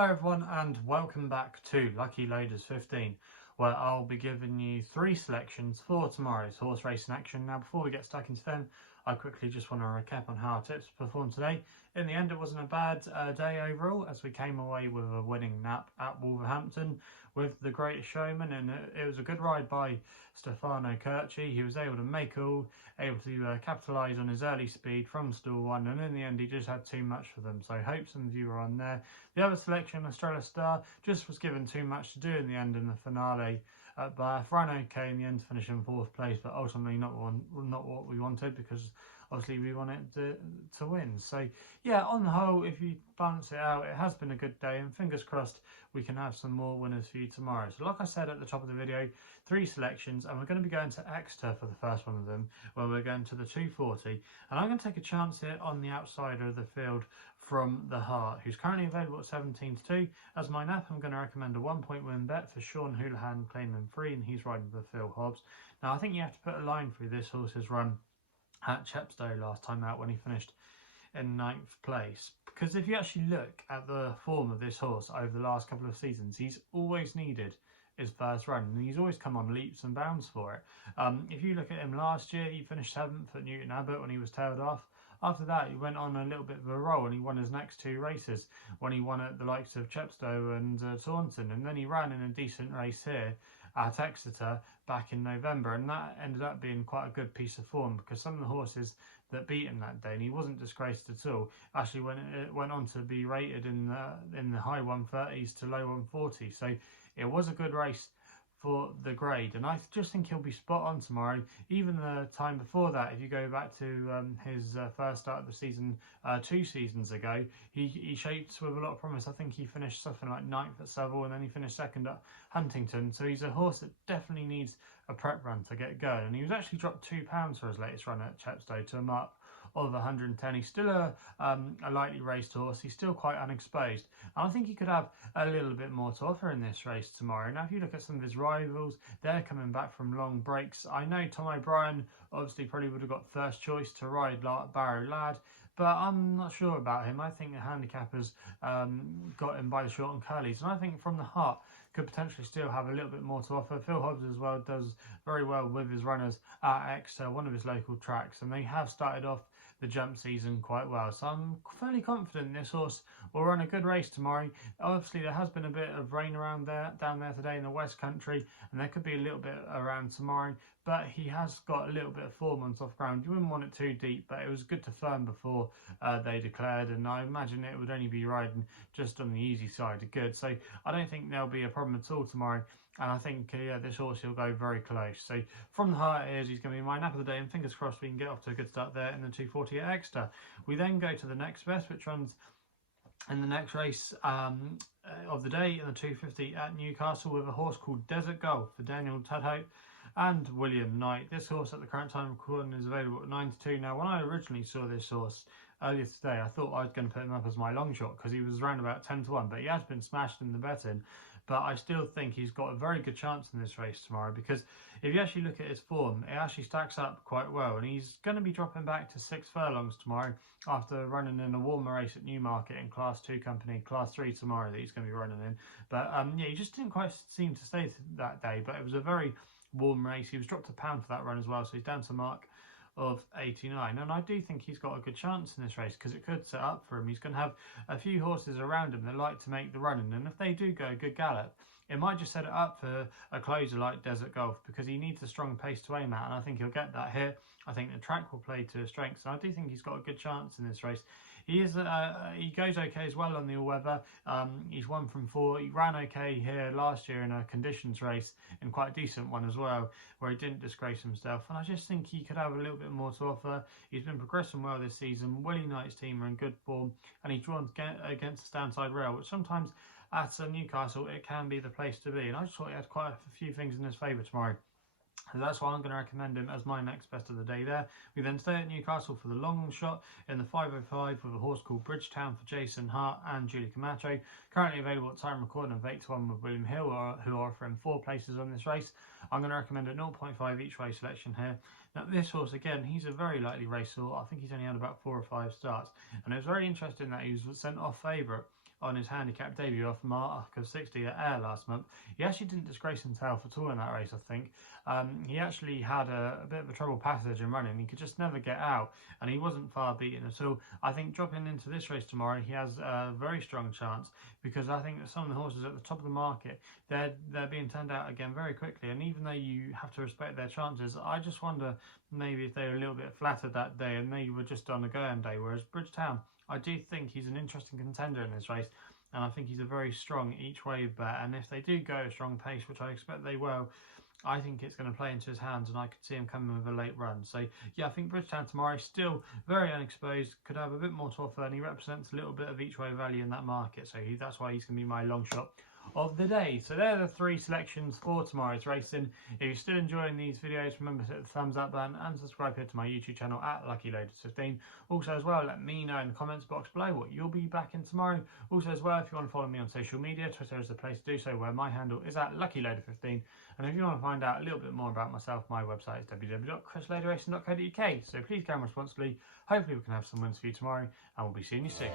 Hello everyone and welcome back to Lucky Loaders 15, where I'll be giving you 3 selections for tomorrow's horse racing action. Now before we get stuck into them, I quickly just want to recap on how our tips performed today. In the end, it wasn't a bad day overall, as we came away with a winning nap at Wolverhampton with the Greatest Showman, and it was a good ride by Stefano Curci. He was able to make all, able to capitalise on his early speed from stall 1, and in the end he just had too much for them, so hope some of you were on there. The other selection, Estrella Star, just was given too much to do in the end in the finale at Bath. Ran okay in the end to finish in 4th place, but ultimately not what we wanted, because obviously we wanted to win. So yeah, on the whole, if you balance it out, it has been a good day, and fingers crossed we can have some more winners for you tomorrow. So like I said at the top of the video, 3 selections, and we're going to be going to Exeter for the first one of them, where we're going to the 240, and I'm going to take a chance here on the outsider of the field from the Heart, who's currently available at 17-2. As my nap, I'm going to recommend a 1-point win bet for Sean Houlihan, claiming 3, and he's riding for Phil Hobbs. Now I think you have to put a line through this horse's run at Chepstow last time out when he finished in 9th place, because if you actually look at the form of this horse over the last couple of seasons, he's always needed his first run, and he's always come on leaps and bounds for it. If you look at him last year, he finished 7th at Newton Abbot when he was tailed off. After that, he went on a little bit of a roll, and he won his next 2 races when he won at the likes of Chepstow and Taunton, and then he ran in a decent race here at Exeter back in November, and that ended up being quite a good piece of form, because some of the horses that beat him that day, and he wasn't disgraced at all, actually went on to be rated in the high 130s to low 140s. So it was a good race for the grade, and I just think he'll be spot on tomorrow. Even the time before that, if you go back to his first start of the season 2 seasons ago, he shaped with a lot of promise. I think he finished something like 9th at Seville, and then he finished 2nd at Huntington. So he's a horse that definitely needs a prep run to get going, and he was actually dropped £2 for his latest run at Chepstow to a mark of 110. He's still a lightly raced horse. He's still quite unexposed, and I think he could have a little bit more to offer in this race tomorrow. Now if you look at some of his rivals, they're coming back from long breaks. I know Tom O'Brien obviously probably would have got first choice to ride Barrow Lad, but I'm not sure about him. I think the handicappers got him by the short and curlies, and I think From the Heart could potentially still have a little bit more to offer. Phil Hobbs as well does very well with his runners at Exeter, one of his local tracks, and they have started off the jump season quite well. So I'm fairly confident this horse will run a good race tomorrow. Obviously there has been a bit of rain around down there today in the West Country, and there could be a little bit around tomorrow, but he has got a little bit of form on soft ground. You wouldn't want it too deep, but it was good to firm before they declared, and I imagine it would only be riding just on the easy side of good. So I don't think there'll be a problem at all tomorrow, and I think this horse will go very close. So From the Heart he's going to be my nap of the day, and fingers crossed we can get off to a good start there in the 240 at Exeter. We then go to the next best, which runs in the next race of the day in the 250 at Newcastle, with a horse called Desert Golf for Daniel Tudhope and William Knight. This horse at the current time of recording is available at 9-2. Now when I originally saw this horse earlier today, I thought I was going to put him up as my long shot, because he was around about 10-1, but he has been smashed in the betting. But I still think he's got a very good chance in this race tomorrow, because if you actually look at his form, it actually stacks up quite well, and he's going to be dropping back to 6 furlongs tomorrow after running in a warmer race at Newmarket in Class 2 company, Class 3 tomorrow that he's going to be running in. But yeah, he just didn't quite seem to stay that day, but it was a very warm race. He was dropped £1 for that run as well, so he's down to mark of 89, and I do think he's got a good chance in this race, because it could set up for him. He's going to have a few horses around him that like to make the running, and if they do go a good gallop, it might just set it up for a closer like Desert Golf, because he needs a strong pace to aim at, and I think he'll get that here. I think the track will play to his strengths, and I do think he's got a good chance in this race. He goes okay as well on the all-weather. He's 1 from 4. He ran okay here last year in a conditions race, in quite a decent one as well, where he didn't disgrace himself, and I just think he could have a little bit more to offer. He's been progressing well this season. Willie Knight's team are in good form, and he's drawn against the Standside Rail, which sometimes at Newcastle it can be the place to be, and I just thought he had quite a few things in his favour tomorrow. And that's why I'm going to recommend him as my next best of the day there. We then stay at Newcastle for the Longshot in the 505 with a horse called Bridgetown for Jason Hart and Julie Camacho. Currently available at time recording of 8-1 with William Hill, who are offering 4 places on this race. I'm going to recommend a 0.5 each way selection here. Now this horse, again, he's a very lightly raced horse. I think he's only had about 4 or 5 starts. And it was very interesting that he was sent off favourite on his handicap debut off mark of 60 at Ayr last month. He actually didn't disgrace himself at all in that race, I think. He actually had a bit of a trouble passage and running. He could just never get out, and he wasn't far beaten at all. I think dropping into this race tomorrow, he has a very strong chance, because I think that some of the horses at the top of the market, they're being turned out again very quickly. And even though you have to respect their chances, I just wonder maybe if they were a little bit flattered that day and they were just on a go-home day. Whereas Bridgetown, I do think he's an interesting contender in this race, and I think he's a very strong each way bet. And if they do go at a strong pace, which I expect they will, I think it's going to play into his hands, and I could see him coming with a late run. So yeah, I think Bridgetown tomorrow, still very unexposed, could have a bit more to offer, and he represents a little bit of each way value in that market. So that's why he's going to be my long shot of the day. So there are the 3 selections for tomorrow's racing. If you're still enjoying these videos, remember to hit the thumbs up button and subscribe here to my YouTube channel at LuckyLoaders15. Also as well, let me know in the comments box below what you'll be back in tomorrow. Also as well, if you want to follow me on social media, Twitter is the place to do so, where my handle is at LuckyLoader15. And if you want to find out a little bit more about myself, my website is www.chrisloaderracing.co.uk. So please gamble responsibly. Hopefully we can have some wins for you tomorrow, and we'll be seeing you soon.